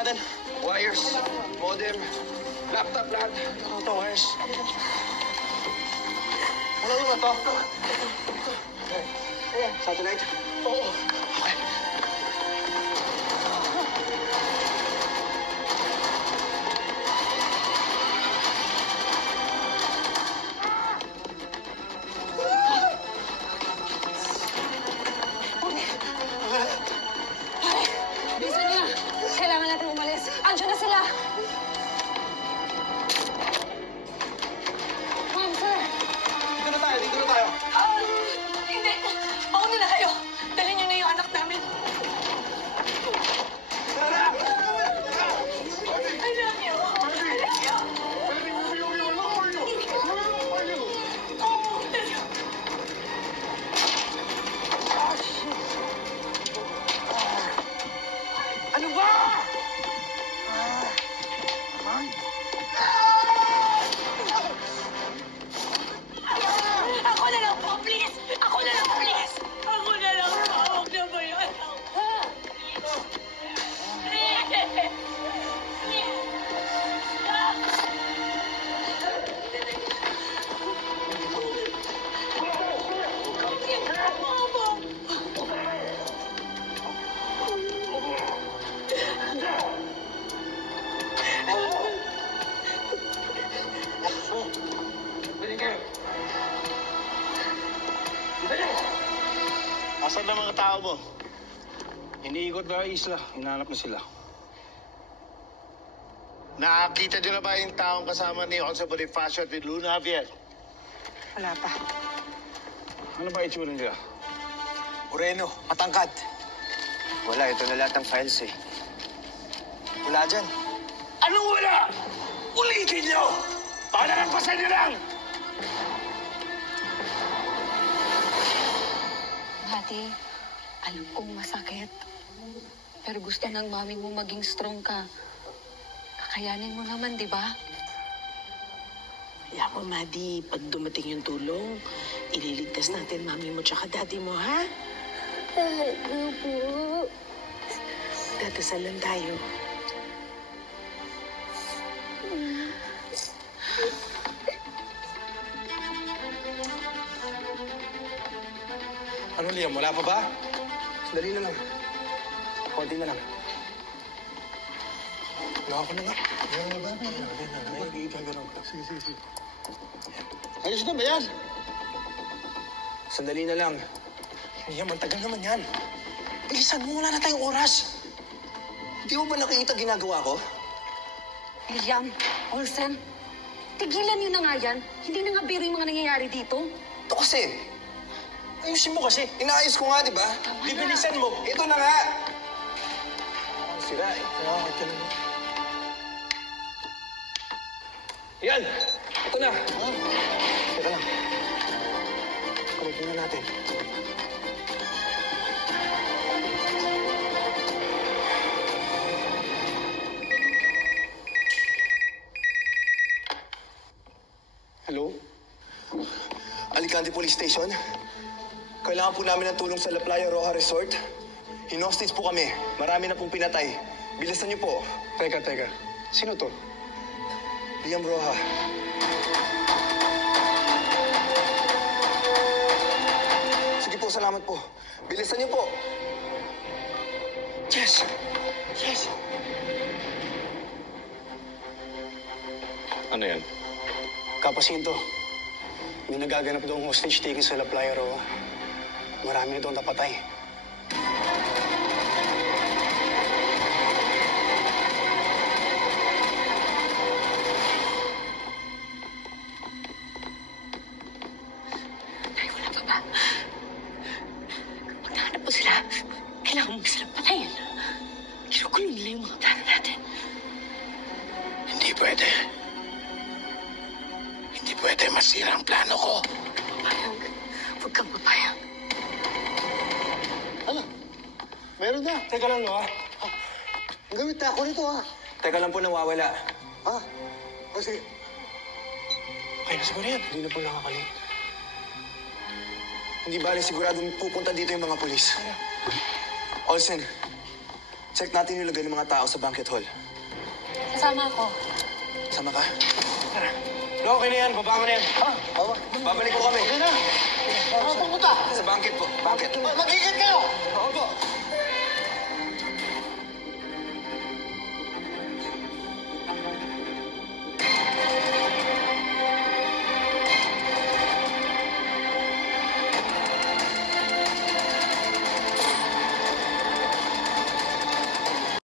natin? Wires, modem, laptop, lahat. Ano ito, wires? Ano naman to? Satellite? Oo. Okay. Bilisan niyo na. Kailangan natin umalis. Andiyan na sila. Ma'am, sir. Dito na tayo. Hindi. Mauna na kayo. Dalhin niyo na yung anak namin. Tara! I love you. Ano ba? Ako na lang po, please. Ako na lang, please. Ako na lang po. Huwag na ba yun? Asan na mga tao mo? Iniikot na isla. Hinahanap na sila. Nakakita niyo na ba yung taong kasama ni Jose Bonifacio at ni Luna Javier? Wala pa. Ano ba itsura nila? Moreno, matangkad. Wala, ito na lahat ng files eh. Wala dyan. Anong wala? Ulitin niyo! Palalampasan niyo lang! Ate, alam kong masakit. Pero gusto ng mami mo maging strong ka. Kakayanin mo naman, di ba? Kaya mo, Madi, pag dumating yung tulong, ililigtas natin mami mo tsaka daddy mo, ha? Opo. Dadasalan tayo. Ano, Liam? Wala pa ba? Sandali na lang. Konti na lang. Wala ko na nga. Gano'n na ba? Gano'n ka. Sige. Ayos na ba yan? Sandali na lang. Liam, ang tagal naman yan. Bilisan mo, wala na tayong oras. Hindi mo ba nakikita ginagawa ko? Liam, Olsen, tigilan niyo na nga yan. Hindi na nga biro yung mga nangyayari dito. Ito kasi. Ayusin mo kasi. Inaayos ko nga, di ba? Bibilisan mo. Ito na nga. Sira eh. Nakakit ka naman. Yan! Ito na. Teka lang. Kulitin na natin. Hello? Alicante Police Station? Kailangan po namin ng tulong sa La Playa Roja Resort. Hinostage po kami. Marami na pong pinatay. Bilisan niyo po. Teka. Sino to? Liam Roja. Sige po, salamat po. Bilisan niyo po. Yes! Ano yan? Kapasinto, may nagaganap doong hostage taking sa La Playa Roja. Marami na doon napatay. Ay, wala pa ba? Kapag nahanap mo sila, kailangan mo silang patayin. Kinukulong nila yung mga plano natin. Hindi pwede. Hindi pwede masira ang plano ko. Papayag. Huwag kang papayag. Ano? Meron na. Teka lang, no, Ang gamit na ako nito, ha? Teka lang po, nawawala. Sige. Okay na siguro yan. Hindi na po nakakalit. Hindi bali siguradong pupunta dito yung mga polis. Olsen, Check natin yung lagay ng mga tao sa banquet hall. Kasama ako. Sama ka? No, okay na yan. Baba mo na yan. Ha? Oo. Babalik po kami. Okay na. Ano pupunta? Sa banquet po. Banquet. Mag-iingat kayo! Oo po.